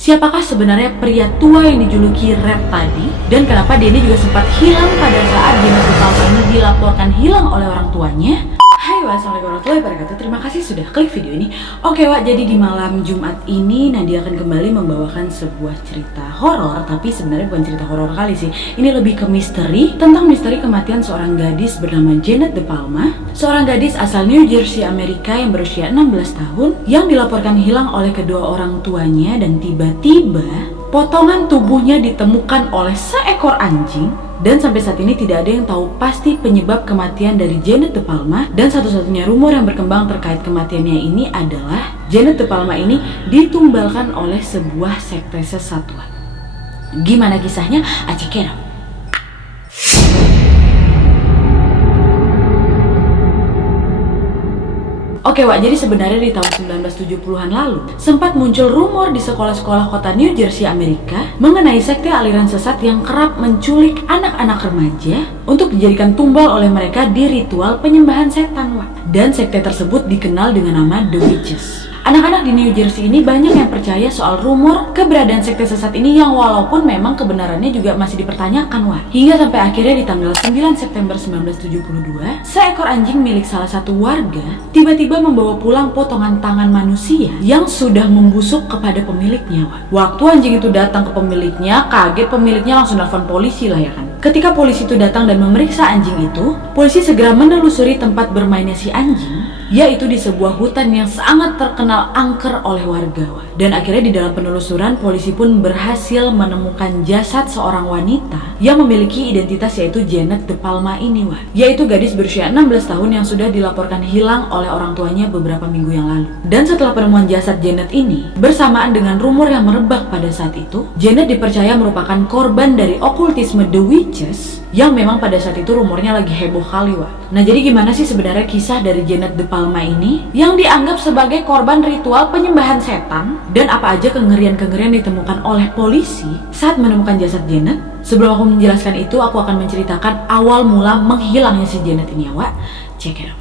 Siapakah sebenarnya pria tua yang dijuluki Red tadi? Dan kenapa dia ini juga sempat hilang pada saat Janet De Palma ini dilaporkan hilang oleh orang tuanya? Hai, wassalamualaikum warahmatullahi wabarakatuh. Terima kasih sudah klik video ini. Oke, Wak, jadi di malam Jumat ini Nadia akan kembali membawakan sebuah cerita horor, tapi sebenarnya bukan cerita horor kali sih. Ini lebih ke misteri, tentang misteri kematian seorang gadis bernama Janet De Palma, seorang gadis asal New Jersey, Amerika yang berusia 16 tahun yang dilaporkan hilang oleh kedua orang tuanya, dan tiba-tiba potongan tubuhnya ditemukan oleh seekor anjing. Dan sampai saat ini tidak ada yang tahu pasti penyebab kematian dari Janet De Palma. Dan satu-satunya rumor yang berkembang terkait kematiannya ini adalah Janet De Palma ini ditumbalkan oleh sebuah sekte sesatuan. Gimana kisahnya? Check it out. Oke, Wak, jadi sebenarnya di tahun 1970-an lalu sempat muncul rumor di sekolah-sekolah kota New Jersey, Amerika mengenai sekte aliran sesat yang kerap menculik anak-anak remaja untuk dijadikan tumbal oleh mereka di ritual penyembahan setan, Wak. Dan sekte tersebut dikenal dengan nama The Witches. Anak-anak di New Jersey ini banyak yang percaya soal rumor keberadaan sekte sesat ini yang walaupun memang kebenarannya juga masih dipertanyakan, Wak. Hingga sampai akhirnya di tanggal 9 September 1972, seekor anjing milik salah satu warga tiba-tiba membawa pulang potongan tangan manusia yang sudah membusuk kepada pemiliknya, Wak. Waktu anjing itu datang ke pemiliknya, kaget pemiliknya langsung telepon polisi lah ya kan. Ketika polisi itu datang dan memeriksa anjing itu, polisi segera menelusuri tempat bermainnya si anjing, yaitu di sebuah hutan yang sangat terkenal angker oleh warga. Dan akhirnya di dalam penelusuran, polisi pun berhasil menemukan jasad seorang wanita yang memiliki identitas yaitu Janet De Palma ini, yaitu gadis berusia 16 tahun yang sudah dilaporkan hilang oleh orang tuanya beberapa minggu yang lalu. Dan setelah penemuan jasad Janet ini, bersamaan dengan rumor yang merebak pada saat itu, Janet dipercaya merupakan korban dari okultisme The Witches yang memang pada saat itu rumornya lagi heboh kali, Wak. Nah, jadi gimana sih sebenarnya kisah dari Janet De Palma ini yang dianggap sebagai korban ritual penyembahan setan, dan apa aja kengerian-kengerian ditemukan oleh polisi saat menemukan jasad Janet? Sebelum aku menjelaskan itu, aku akan menceritakan awal mula menghilangnya si Janet ini, ya, Wak. Check it out.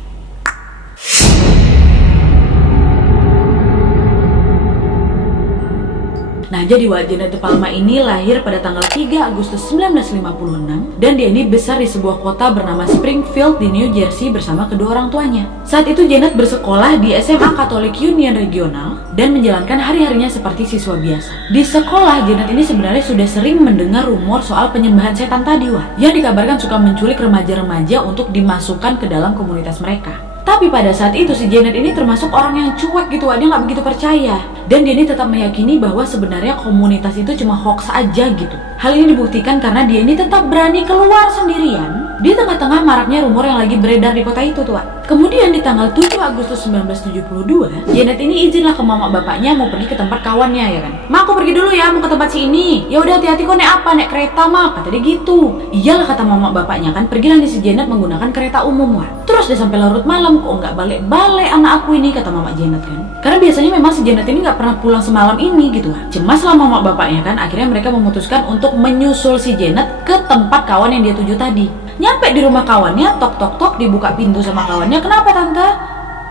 Nah, jadi Wak, Janet De Palma ini lahir pada tanggal 3 Agustus 1956 dan dia ini besar di sebuah kota bernama Springfield di New Jersey bersama kedua orang tuanya. Saat itu Janet bersekolah di SMA Catholic Union Regional dan menjalankan hari-harinya seperti siswa biasa. Di sekolah, Janet ini sebenarnya sudah sering mendengar rumor soal penyembahan setan tadi, Wak, yang dikabarkan suka menculik remaja-remaja untuk dimasukkan ke dalam komunitas mereka. Tapi pada saat itu si Janet ini termasuk orang yang cuek gitu, dia nggak begitu percaya. Dan dia ini tetap meyakini bahwa sebenarnya komunitas itu cuma hoax aja gitu. Hal ini dibuktikan karena dia ini tetap berani keluar sendirian di tengah-tengah maraknya rumor yang lagi beredar di kota itu, tuh. Kemudian di tanggal 7 Agustus 1972, Janet ini izinlah ke mama bapaknya mau pergi ke tempat kawannya, ya kan. "Ma, aku pergi dulu ya, mau ke tempat si ini." "Ya udah, hati-hati kok, naik apa? Naik kereta, Ma," kata dia gitu. Iyalah, kata mama bapaknya kan, pergilah nih si Janet menggunakan kereta umum, Wak. Terus dia sampai larut malam, kok nggak balik-balik anak aku ini, kata mama Janet kan. Karena biasanya memang si Janet ini nggak pernah pulang semalam ini gitu, Wak. Cemaslah mama bapaknya kan, akhirnya mereka memutuskan untuk menyusul si Janet ke tempat kawan yang dia tuju tadi. Nyampe di rumah kawannya, tok-tok-tok, dibuka pintu sama kawannya. "Kenapa, Tante?"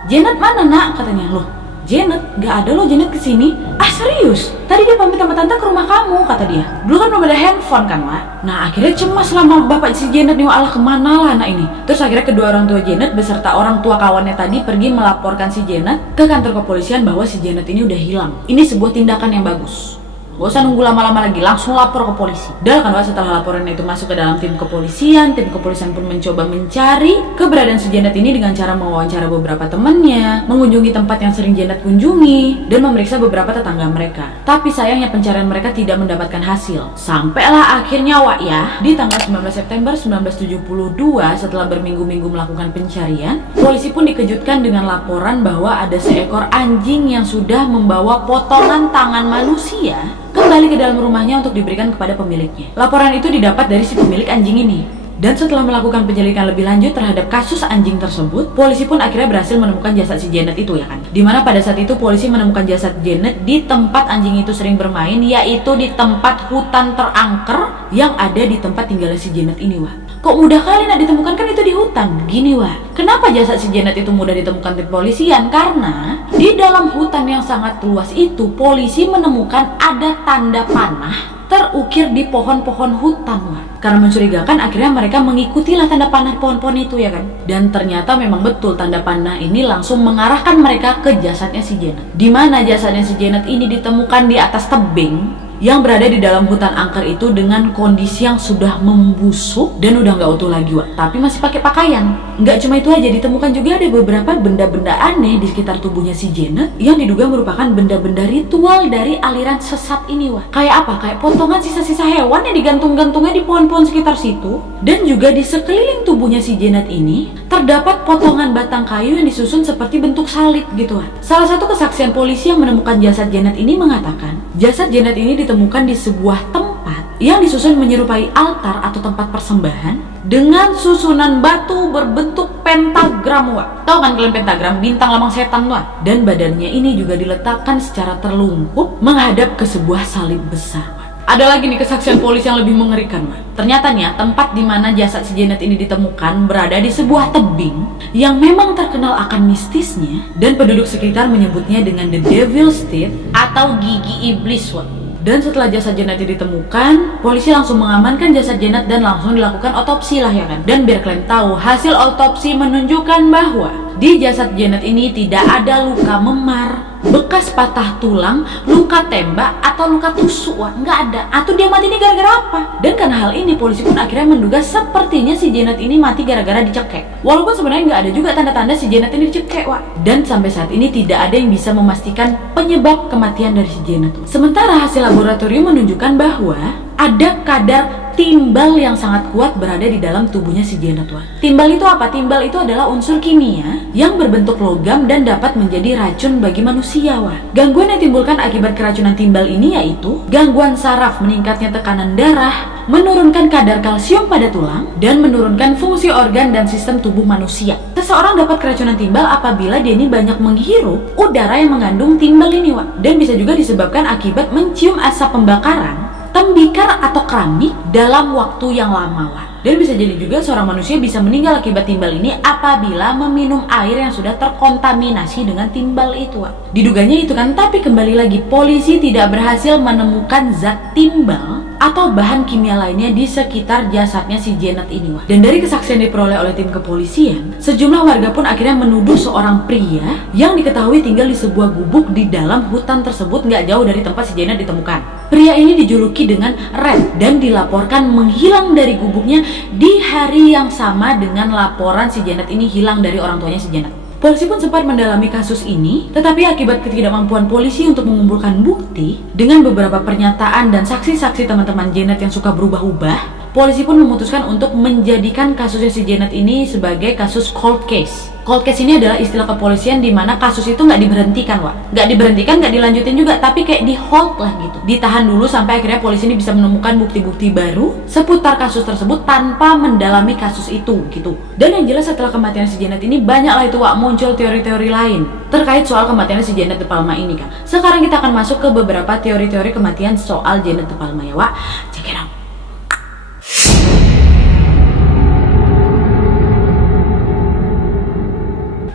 "Janet mana, Nak?" katanya. "Loh, Janet? Gak ada loh Janet kesini." "Ah, serius? Tadi dia pamit sama Tante ke rumah kamu," kata dia. "Dulu kan belum ada handphone kan, Mak." Nah, akhirnya cemas lah mama bapak si Janet nih, "Alah, kemana lah anak ini?" Terus akhirnya kedua orang tua Janet beserta orang tua kawannya tadi pergi melaporkan si Janet ke kantor kepolisian bahwa si Janet ini udah hilang. Ini sebuah tindakan yang bagus. Gak usah nunggu lama-lama lagi, langsung lapor ke polisi. Dan kan setelah laporan itu masuk ke dalam tim kepolisian pun mencoba mencari keberadaan si Janet ini dengan cara mewawancara beberapa temannya, mengunjungi tempat yang sering Janet kunjungi, dan memeriksa beberapa tetangga mereka. Tapi sayangnya pencarian mereka tidak mendapatkan hasil. Sampailah akhirnya, Wak, ya, di tanggal 19 September 1972 setelah berminggu-minggu melakukan pencarian, polisi pun dikejutkan dengan laporan bahwa ada seekor anjing yang sudah membawa potongan tangan manusia kembali ke dalam rumahnya untuk diberikan kepada pemiliknya. Laporan itu didapat dari si pemilik anjing ini. Dan setelah melakukan penyelidikan lebih lanjut terhadap kasus anjing tersebut, polisi pun akhirnya berhasil menemukan jasad si Janet itu, ya kan. Dimana pada saat itu polisi menemukan jasad Janet di tempat anjing itu sering bermain, yaitu di tempat hutan terangker yang ada di tempat tinggalnya si Janet ini, Wak. Kok mudah kali nak ditemukan, kan itu di hutan. Gini Wak, kenapa jasad si Janet itu mudah ditemukan tim polisian? Karena di dalam hutan yang sangat luas itu, polisi menemukan ada tanda panah terukir di pohon-pohon hutan Wak. Karena mencurigakan, akhirnya mereka mengikutilah tanda panah pohon-pohon itu ya kan. Dan ternyata memang betul tanda panah ini langsung mengarahkan mereka ke jasadnya si Janet. Dimana jasadnya si Janet ini ditemukan di atas tebing yang berada di dalam hutan angker itu dengan kondisi yang sudah membusuk dan udah nggak utuh lagi Wak, tapi masih pakai pakaian. Nggak cuma itu aja, ditemukan juga ada beberapa benda-benda aneh di sekitar tubuhnya si Janet yang diduga merupakan benda-benda ritual dari aliran sesat ini Wak. Kayak apa? Kayak potongan sisa-sisa hewan yang digantung-gantungnya di pohon-pohon sekitar situ. Dan juga di sekeliling tubuhnya si Janet ini terdapat potongan batang kayu yang disusun seperti bentuk salib gitu Wak. Salah satu kesaksian polisi yang menemukan jasad Janet ini mengatakan, jasad Janet ini ditemukan di sebuah tempat yang disusun menyerupai altar atau tempat persembahan dengan susunan batu berbentuk pentagram Wak. Tahu kan kalian pentagram? Bintang lambang setan Wak. Dan badannya ini juga diletakkan secara terlungkup menghadap ke sebuah salib besar Wak. Ada lagi nih kesaksian polisi yang lebih mengerikan Wak. Ternyata nih tempat di mana jasad si Janet ini ditemukan berada di sebuah tebing yang memang terkenal akan mistisnya, dan penduduk sekitar menyebutnya dengan The Devil's Teeth atau gigi iblis Wak. Dan setelah jasad Janet ditemukan, polisi langsung mengamankan jasad Janet dan langsung dilakukan otopsi lah ya kan. Dan biar kalian tahu, hasil otopsi menunjukkan bahwa di jasad Janet ini tidak ada luka memar, bekas patah tulang, luka tembak, atau luka tusuk Wak. Nggak ada. Atau dia mati ini gara-gara apa? Dan karena hal ini, polisi pun akhirnya menduga sepertinya si Janet ini mati gara-gara dicekek. Walaupun sebenarnya nggak ada juga tanda-tanda si Janet ini dicekek Wak. Dan sampai saat ini tidak ada yang bisa memastikan penyebab kematian dari si Janet. Sementara hasil laboratorium menunjukkan bahwa ada kadar timbal yang sangat kuat berada di dalam tubuhnya si Janet Wak. Timbal itu apa? Timbal itu adalah unsur kimia yang berbentuk logam dan dapat menjadi racun bagi manusia Wak. Gangguan yang timbulkan akibat keracunan timbal ini yaitu gangguan saraf, meningkatnya tekanan darah, menurunkan kadar kalsium pada tulang, dan menurunkan fungsi organ dan sistem tubuh manusia. Seseorang dapat keracunan timbal apabila dia ini banyak menghirup udara yang mengandung timbal ini Wak. Dan bisa juga disebabkan akibat mencium asap pembakaran, tembikar atau keramik dalam waktu yang lama Wak. Dan bisa jadi juga seorang manusia bisa meninggal akibat timbal ini apabila meminum air yang sudah terkontaminasi dengan timbal itu Wak. Diduganya itu kan, tapi kembali lagi polisi tidak berhasil menemukan zat timbal atau bahan kimia lainnya di sekitar jasadnya si Janet ini Wak. Dan dari kesaksian diperoleh oleh tim kepolisian, sejumlah warga pun akhirnya menuduh seorang pria yang diketahui tinggal di sebuah gubuk di dalam hutan tersebut nggak jauh dari tempat si Janet ditemukan. Pria ini dijuluki dengan Red dan dilaporkan menghilang dari gubuknya di hari yang sama dengan laporan si Janet ini hilang dari orang tuanya si Janet. Polisi pun sempat mendalami kasus ini, tetapi akibat ketidakmampuan polisi untuk mengumpulkan bukti dengan beberapa pernyataan dan saksi-saksi teman-teman Janet yang suka berubah-ubah, polisi pun memutuskan untuk menjadikan kasusnya si Janet ini sebagai kasus cold case. Cold case ini adalah istilah kepolisian di mana kasus itu nggak diberhentikan Wak. Nggak diberhentikan, nggak dilanjutin juga, tapi kayak di hold lah gitu. Ditahan dulu sampai akhirnya polisi ini bisa menemukan bukti-bukti baru seputar kasus tersebut tanpa mendalami kasus itu gitu. Dan yang jelas setelah kematian si Janet ini banyaklah itu Wak muncul teori-teori lain terkait soal kematian si Janet De Palma ini kan. Sekarang kita akan masuk ke beberapa teori-teori kematian soal Janet De Palma ya Wak. Check it out.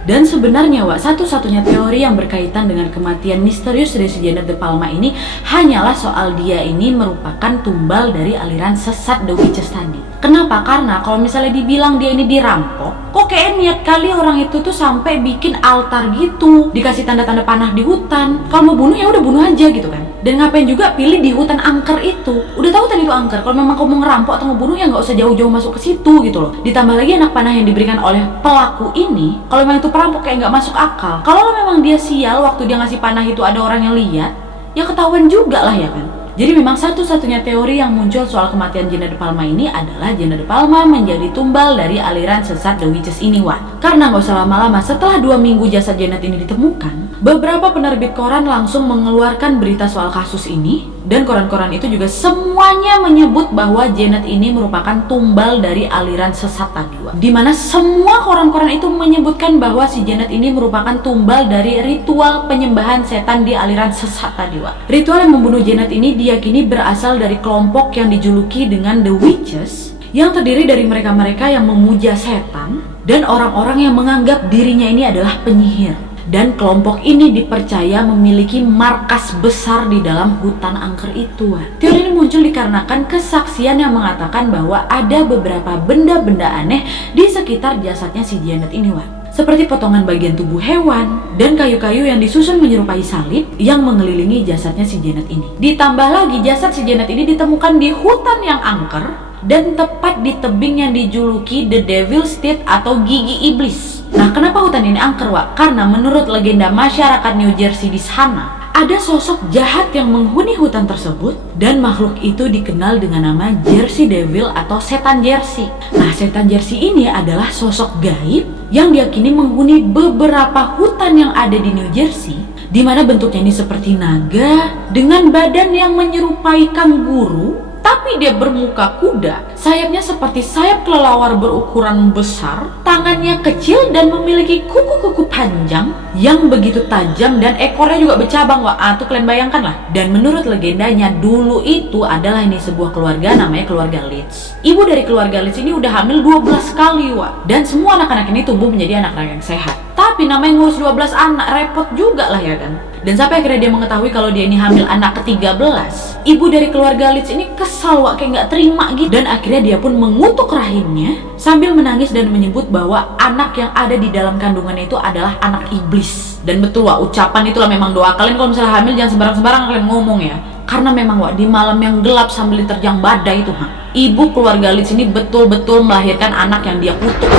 Dan sebenarnya Wak, satu-satunya teori yang berkaitan dengan kematian misterius dari si Janet De Palma ini hanyalah soal dia ini merupakan tumbal dari aliran sesat The Witches tadi. Kenapa? Karena kalau misalnya dibilang dia ini dirampok, kok kayak niat kali orang itu tuh sampai bikin altar gitu, dikasih tanda-tanda panah di hutan. Kalau mau bunuh ya udah bunuh aja gitu kan. Dan ngapain juga pilih di hutan angker itu? Udah tahu tadi itu angker. Kalau memang kamu mau ngerampok atau ngebunuh ya nggak usah jauh-jauh masuk ke situ gitu loh. Ditambah lagi anak panah yang diberikan oleh pelaku ini, kalau memang itu perampok kayak nggak masuk akal. Kalau memang dia sial waktu dia ngasih panah itu ada orang yang lihat, ya ketahuan juga lah ya kan. Jadi memang satu-satunya teori yang muncul soal kematian Janet De Palma ini adalah Janet De Palma menjadi tumbal dari aliran sesat The Witches ini Wak. Karena nggak usah lama-lama, setelah 2 minggu jasad Janet ini ditemukan, beberapa penerbit koran langsung mengeluarkan berita soal kasus ini. Dan koran-koran itu juga semuanya menyebut bahwa Janet ini merupakan tumbal dari aliran sesat tadi Wak. Dimana semua koran-koran itu menyebutkan bahwa si Janet ini merupakan tumbal dari ritual penyembahan setan di aliran sesat tadi Wak. Ritual yang membunuh Janet ini diyakini berasal dari kelompok yang dijuluki dengan The Witches, yang terdiri dari mereka-mereka yang memuja setan dan orang-orang yang menganggap dirinya ini adalah penyihir. Dan kelompok ini dipercaya memiliki markas besar di dalam hutan angker itu. Teori ini muncul dikarenakan kesaksian yang mengatakan bahwa ada beberapa benda-benda aneh di sekitar jasadnya si Janet ini, seperti potongan bagian tubuh hewan dan kayu-kayu yang disusun menyerupai salib yang mengelilingi jasadnya si Janet ini. Ditambah lagi jasad si Janet ini ditemukan di hutan yang angker dan tepat di tebing yang dijuluki The Devil's Teeth atau gigi iblis. Nah, kenapa hutan ini angker, Karena menurut legenda masyarakat New Jersey di sana, ada sosok jahat yang menghuni hutan tersebut dan makhluk itu dikenal dengan nama Jersey Devil atau setan Jersey. Nah, setan Jersey ini adalah sosok gaib yang diyakini menghuni beberapa hutan yang ada di New Jersey, di mana bentuknya ini seperti naga dengan badan yang menyerupai kanguru, tapi dia bermuka kuda, sayapnya seperti sayap kelelawar berukuran besar, tangannya kecil dan memiliki kuku-kuku panjang yang begitu tajam dan ekornya juga bercabang, tuh kalian bayangkan lah. Dan menurut legendanya dulu itu adalah ini sebuah keluarga namanya keluarga Leeds. Ibu dari keluarga Leeds ini udah hamil 12 kali, dan semua anak-anak ini tumbuh menjadi anak-anak yang sehat. Tapi namanya ngurus 12 anak, repot juga lah ya kan. Dan sampai akhirnya dia mengetahui kalau dia ini hamil anak ke-13. Ibu dari keluarga Leeds ini kesal, kayak nggak terima gitu. Dan akhirnya dia pun mengutuk rahimnya sambil menangis dan menyebut bahwa anak yang ada di dalam kandungannya itu adalah anak iblis. Dan betul, ucapan itulah memang doa. Kalian kalau misalnya hamil jangan sembarang-sembarang kalian ngomong ya. Karena memang di malam yang gelap sambil diterjang badai itu, ibu keluarga Leeds ini betul-betul melahirkan anak yang dia kutuk.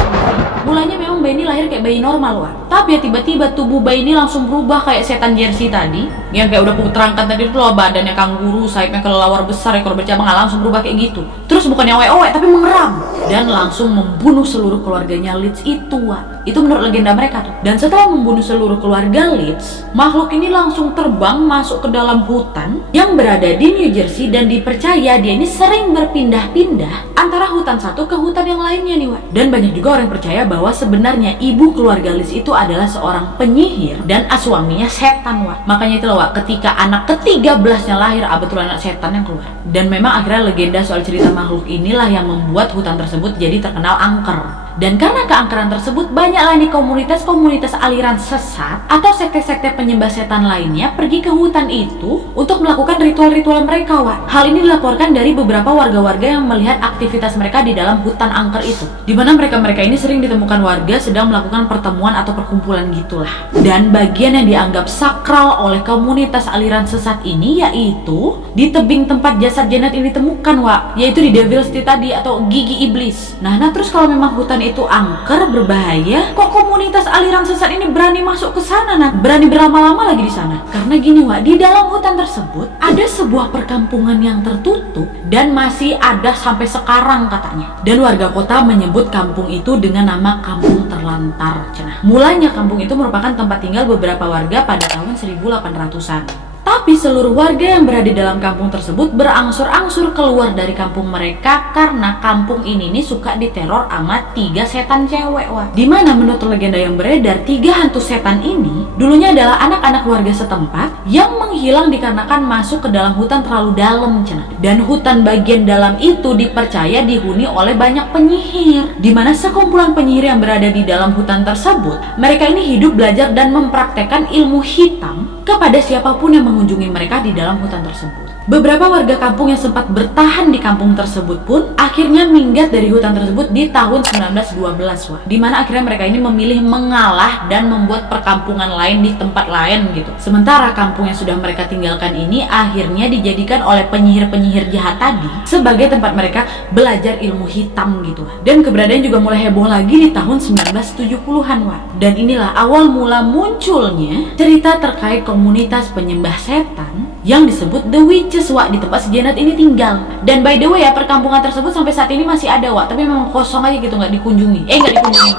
Mulanya memang bayi ini lahir kayak bayi normal, tapi ya tiba-tiba tubuh bayi ini langsung berubah kayak setan Jersey tadi, yang kayak udah aku terangkan tadi itu loh, badannya kanguru, sayapnya kelelawar besar, ekor bercabang, langsung berubah kayak gitu. Terus bukannya owe-owe tapi mengeram dan langsung membunuh seluruh keluarganya Leeds itu, Itu menurut legenda mereka tuh. Dan setelah membunuh seluruh keluarga Leeds, makhluk ini langsung terbang masuk ke dalam hutan yang berada di New Jersey dan dipercaya dia ini sering berpindah-pindah antara hutan satu ke hutan yang lainnya nih, Dan banyak juga orang yang percaya bahwa sebenarnya ibu keluarga Leeds itu adalah seorang penyihir dan suaminya setan, Makanya itu loh, ketika anak ke-13-nya lahir, betul anak setan yang keluar. Dan memang akhirnya legenda soal cerita makhluk inilah yang membuat hutan tersebut jadi terkenal angker. Dan karena keangkeran tersebut, banyaklah nih komunitas-komunitas aliran sesat atau sekte-sekte penyembah setan lainnya pergi ke hutan itu untuk melakukan ritual-ritual mereka, Hal ini dilaporkan dari beberapa warga-warga yang melihat aktivitas mereka di dalam hutan angker itu, di mana mereka-mereka ini sering ditemukan warga sedang melakukan pertemuan atau perkumpulan gitulah. Dan bagian yang dianggap sakral oleh komunitas aliran sesat ini yaitu di tebing tempat jasad Janet ini ditemukan, yaitu di Devil's Teeth tadi atau gigi iblis. Nah terus kalau memang hutan itu angker, berbahaya, kok komunitas aliran sesat ini berani masuk ke sana, berani berlama-lama lagi di sana? Karena gini, di dalam hutan tersebut ada sebuah perkampungan yang tertutup dan masih ada sampai sekarang katanya. Dan warga kota menyebut kampung itu dengan nama Kampung Terlantar. Mulanya kampung itu merupakan tempat tinggal beberapa warga pada tahun 1800-an. Tapi seluruh warga yang berada dalam kampung tersebut berangsur-angsur keluar dari kampung mereka karena kampung ini nih suka diteror sama 3 setan cewek, Dimana menurut legenda yang beredar, 3 hantu setan ini dulunya adalah anak-anak warga setempat yang menghilang dikarenakan masuk ke dalam hutan terlalu dalam, Dan hutan bagian dalam itu dipercaya dihuni oleh banyak penyihir, dimana sekumpulan penyihir yang berada di dalam hutan tersebut, mereka ini hidup, belajar, dan mempraktekkan ilmu hitam kepada siapapun yang mengunjungi mereka di dalam hutan tersebut. Beberapa warga kampung yang sempat bertahan di kampung tersebut pun akhirnya minggat dari hutan tersebut di tahun 1912, Dimana akhirnya mereka ini memilih mengalah dan membuat perkampungan lain di tempat lain gitu. Sementara kampung yang sudah mereka tinggalkan ini akhirnya dijadikan oleh penyihir-penyihir jahat tadi sebagai tempat mereka belajar ilmu hitam gitu. Dan keberadaan juga mulai heboh lagi di tahun 1970-an, Dan inilah awal mula munculnya cerita terkait komunitas penyembah setan yang disebut The Witches, di tempat si Janet ini tinggal. Dan by the way perkampungan tersebut sampai saat ini masih ada, tapi memang kosong aja gitu, nggak dikunjungi,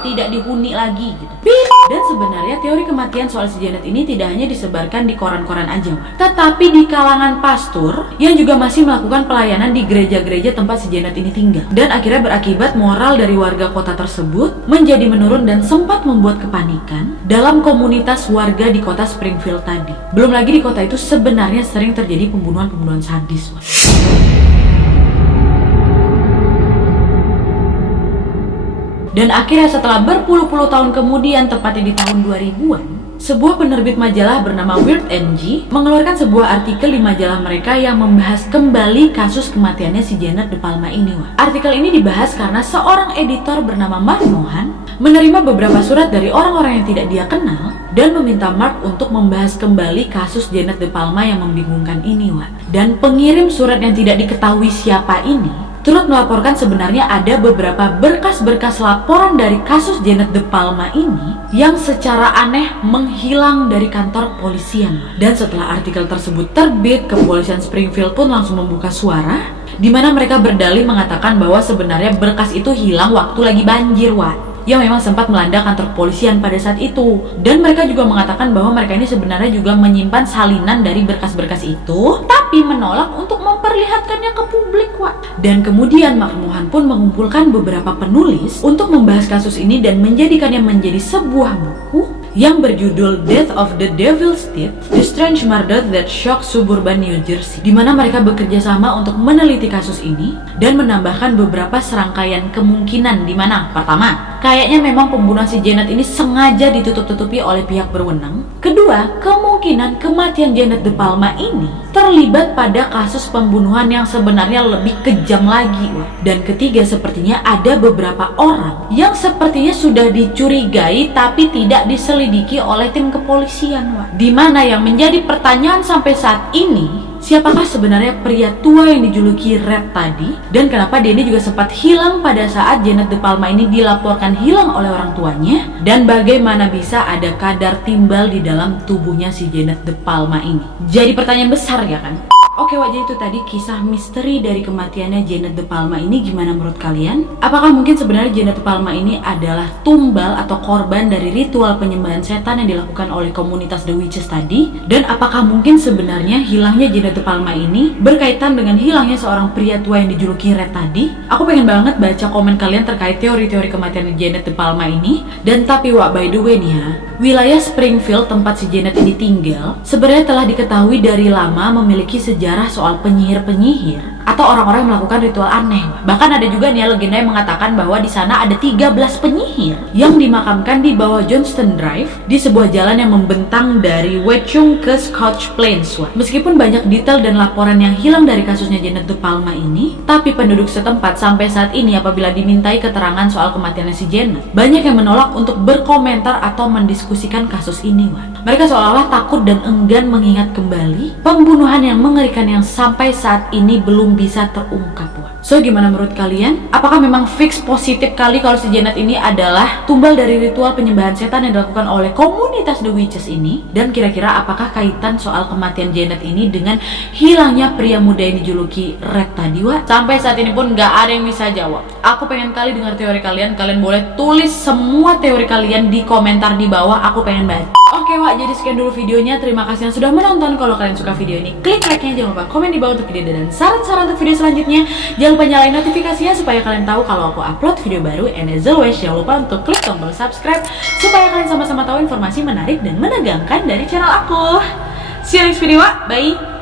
tidak dihuni lagi gitu. Dan sebenarnya teori kematian soal si Janet ini tidak hanya disebarkan di koran-koran aja, tetapi di kalangan pastor yang juga masih melakukan pelayanan di gereja-gereja tempat si Janet ini tinggal. Dan akhirnya berakibat moral dari warga kota tersebut menjadi menurun dan sempat membuat kepanikan dalam komunitas warga di kota Springfield tadi. Belum lagi di kota itu sebenarnya sering terjadi pembunuhan sadis. Dan akhirnya setelah berpuluh-puluh tahun kemudian, tepatnya di tahun 2000-an, sebuah penerbit majalah bernama Weird NG mengeluarkan sebuah artikel di majalah mereka yang membahas kembali kasus kematiannya si Janet De Palma ini. Artikel ini dibahas karena seorang editor bernama Mark Mohan menerima beberapa surat dari orang-orang yang tidak dia kenal dan meminta Mark untuk membahas kembali kasus Janet De Palma yang membingungkan ini. Dan pengirim surat yang tidak diketahui siapa ini turut melaporkan sebenarnya ada beberapa berkas-berkas laporan dari kasus Janet De Palma ini yang secara aneh menghilang dari kantor polisian. Dan setelah artikel tersebut terbit, kepolisian Springfield pun langsung membuka suara di mana mereka berdalih mengatakan bahwa sebenarnya berkas itu hilang waktu lagi banjir, yang memang sempat melanda kantor kepolisian pada saat itu. Dan mereka juga mengatakan bahwa mereka ini sebenarnya juga menyimpan salinan dari berkas-berkas itu, tapi menolak untuk memperlihatkannya ke publik, Dan kemudian Mark Mohan pun mengumpulkan beberapa penulis untuk membahas kasus ini dan menjadikannya menjadi sebuah buku yang berjudul Death of the Devil's Teeth: The Strange Murder That Shocked Suburban New Jersey, di mana mereka bekerja sama untuk meneliti kasus ini dan menambahkan beberapa serangkaian kemungkinan, di mana pertama, kayaknya memang pembunuhan si Janet ini sengaja ditutup-tutupi oleh pihak berwenang. Kedua, kemungkinan kematian Janet De Palma ini terlibat pada kasus pembunuhan yang sebenarnya lebih kejam lagi. Dan ketiga, sepertinya ada beberapa orang yang sepertinya sudah dicurigai tapi tidak diselidiki oleh tim kepolisian. Dimana yang menjadi pertanyaan sampai saat ini, siapakah sebenarnya pria tua yang dijuluki Red tadi? Dan kenapa dia ini juga sempat hilang pada saat Janet De Palma ini dilaporkan hilang oleh orang tuanya? Dan bagaimana bisa ada kadar timbal di dalam tubuhnya si Janet De Palma ini? Jadi pertanyaan besar ya kan? Oke, jadi itu tadi kisah misteri dari kematiannya Janet De Palma ini. Gimana menurut kalian? Apakah mungkin sebenarnya Janet De Palma ini adalah tumbal atau korban dari ritual penyembahan setan yang dilakukan oleh komunitas The Witches tadi? Dan apakah mungkin sebenarnya hilangnya Janet De Palma ini berkaitan dengan hilangnya seorang pria tua yang dijuluki Red tadi? Aku pengen banget baca komen kalian terkait teori-teori kematian Janet De Palma ini. Dan tapi by the way nih ya, wilayah Springfield tempat si Janet ini tinggal sebenarnya telah diketahui dari lama memiliki sejarah soal penyihir-penyihir atau orang-orang yang melakukan ritual aneh. Bahkan ada juga nih legenda yang mengatakan bahwa di sana ada 13 penyihir yang dimakamkan di bawah Johnston Drive di sebuah jalan yang membentang dari Watchung ke Scotch Plains. Meskipun banyak detail dan laporan yang hilang dari kasusnya Janet De Palma ini, tapi penduduk setempat sampai saat ini apabila dimintai keterangan soal kematiannya si Janet, banyak yang menolak untuk berkomentar atau mendiskusikan kasus ini. Mereka seolah-olah takut dan enggan mengingat kembali pembunuhan yang mengerikan yang sampai saat ini belum bisa terungkap. So, gimana menurut kalian? Apakah memang fix positif kali kalau si Janet ini adalah tumbal dari ritual penyembahan setan yang dilakukan oleh komunitas The Witches ini? Dan kira-kira apakah kaitan soal kematian Janet ini dengan hilangnya pria muda yang dijuluki Red tadi? Sampai saat ini pun gak ada yang bisa jawab. Aku pengen kali dengar teori kalian. Kalian boleh tulis semua teori kalian di komentar di bawah. Aku pengen baca. Oke, jadi sekian dulu videonya. Terima kasih yang sudah menonton. Kalau kalian suka video ini, klik like-nya. Jangan lupa komen di bawah untuk video dan saran-saran untuk video selanjutnya. Jangan lupa nyalain notifikasinya supaya kalian tahu kalau aku upload video baru. And as always, jangan lupa untuk klik tombol subscribe supaya kalian sama-sama tahu informasi menarik dan menegangkan dari channel aku. See you next video, bye!